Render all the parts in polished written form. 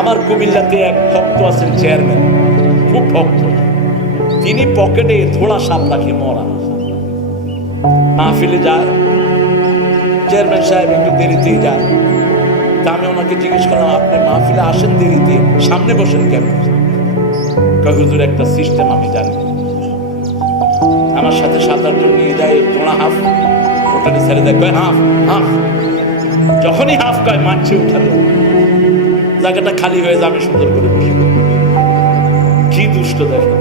আমার কুমিল্লাতে এক ভক্ত আছেন চেয়ারম্যান, খুব ভক্ত। তিনি পকেটে থোড়া সাপ রাখে মরা। মাহফিলে যায়, চেয়ারম্যান সাহেব একটু দেরিতেই যায়। তা আমি ওনাকে জিজ্ঞেস করলাম, আপনি মাহফিলে আসেন দেরিতে, সামনে বসেন কেন? হুজুর একটা সিস্টেম আমি জানি। আমার সাথে 7-8 জন নিয়ে যায়, তোমরা হাফ ওটাকে ছেড়ে দেয়, কয় হাফ হাফ। যখনই হাফ কয় মানছে উঠালো, জায়গাটা খালি হয়ে যাবে, সুন্দর করে বসে। কি দুষ্ট দেখেন,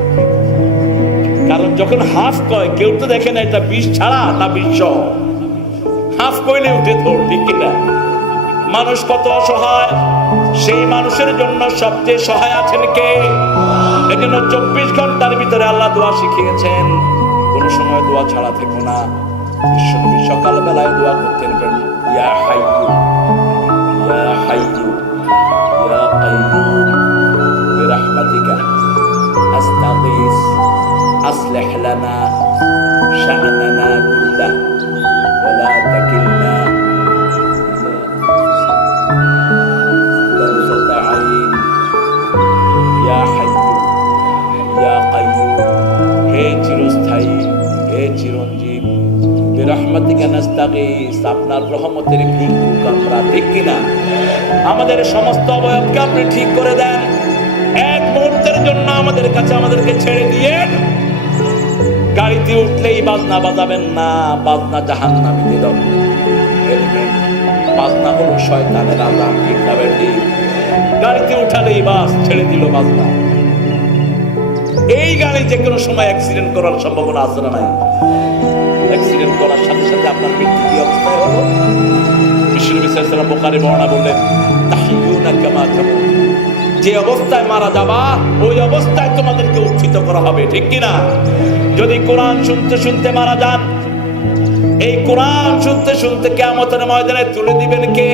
কারণ যখন হাফ কয় কেউ তো দেখে না এটা বিষ ছাড়া না বিষ। হাফ কইলে উঠে তোর, ঠিক কিনা? মানুষ কত অসহায়, সেই মানুষের জন্য সবচেয়ে সহায় আছেন কে? এজন্য 24 ঘন্টার ভিতরে আল্লাহ দোয়া শিখিয়েছেন, কোন সময় দোয়া ছাড়া থেকো না। বিশ্বনবী সকাল বেলায় দোয়া করতেন, ইয়া হাইয়ু ইয়া হাইয়ু ইয়া কাইয়ুম বিরহমাতিকা আস্তাগীস আসলিহ লানা শা'নানা কুল্লাহু ওয়া লা তাকিলনা আপনার রহমতের ভিক্ষুক আমরা, ঠিক কিনা? আমাদের সমস্ত অবয়বকে আপনি ঠিক করে দেন, এক মুহূর্তের জন্য আমাদের কাছে আমাদেরকে ছেড়ে দিয়ে। গাড়িতে উঠলেই বাজনা বাজাবেন না, বাজনা জাহান্নামীদের এলিমেন্ট। বাজনা হলো শয়তানের আযাব, ঠিক না বেটি? গাড়িতে উঠালেই বাস ছেড়ে দিল বাজনা। এই গাড়ি যে কোনো সময় অ্যাক্সিডেন্ট করার সম্ভাবনা আছে না নাই? অ্যাক্সিডেন্ট করার সাথে সাথে আপনার মৃত্যু কি অবস্থায় হলো? বিশ্বনবী সাল্লাল্লাহু আলাইহি ওয়াসাল্লাম বুখারী বর্ণনা বললেন, তাহিয়ুনা কামা তামুত, যে অবস্থায় মারা যাবা ওই অবস্থায় তোমাদেরকে উত্থিত করা হবে, ঠিক কিনা? যদি কোরআন শুনতে শুনতে মারা যান, এই কোরআন শুনতে শুনতে কিয়ামতের ময়দানে তুলে দিবেন কে?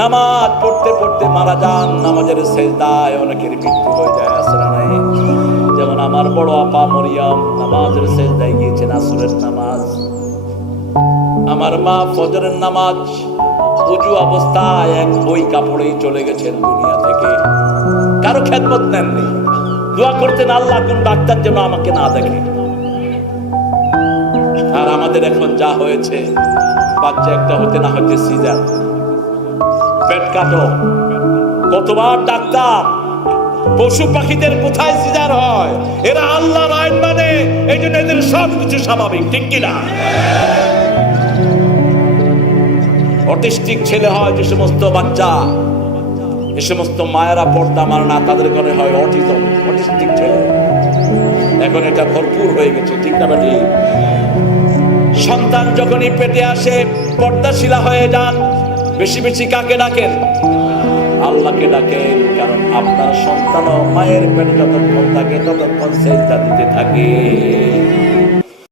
নামাজ পড়তে পড়তে মারা যান, নামাজের সেজদায় অনেকের মৃত্যু হয়ে যায়, আছে না নাই? যেমন আমার বড় আপা মরিয়ম নামাজের সেজদায় গিয়েছেন, আসরের নামাজ। আমার মা ফজরের নামাজ উজু অবস্থায় এক ওই কাপড়েই চলে গেছেন দুনিয়া থেকে, কারো খেদমত নেননি। দোয়া করতেন, আল্লাহ কোন ডাক্তার যেন আমাকে না দেখে। আর আমাদের এখন যা হয়েছে, বাচ্চা একটা হতে না হতে সিজার, পেট কাটো, কতবার ডাক্তার। পশু পাখিদের কোথায় সিজার হয়? এরা আল্লাহর আইন মানে, এই জন্য এদের সবকিছু স্বাভাবিক, ঠিক কিনা? অটিস্টিক ছেলে হয় যে সমস্ত বাচ্চা, এ সমস্ত মায়েরা পর্দা মানে না, তাদের ঘরে হয় অটিজম, অটিস্টিক ছেলে। এখন এটা ভরপুর হয়ে গেছে, ঠিক না বেটি? সন্তান যখনই পেটে আসে পর্দাশীলা হয়ে যান, বেশি বেশি কাকে ডাকেন? আল্লাহকে ডাকেন, কারণ আপনার সন্তান মায়ের পেটে যতক্ষণ থাকে ততক্ষণ সেজদা দিতে থাকে।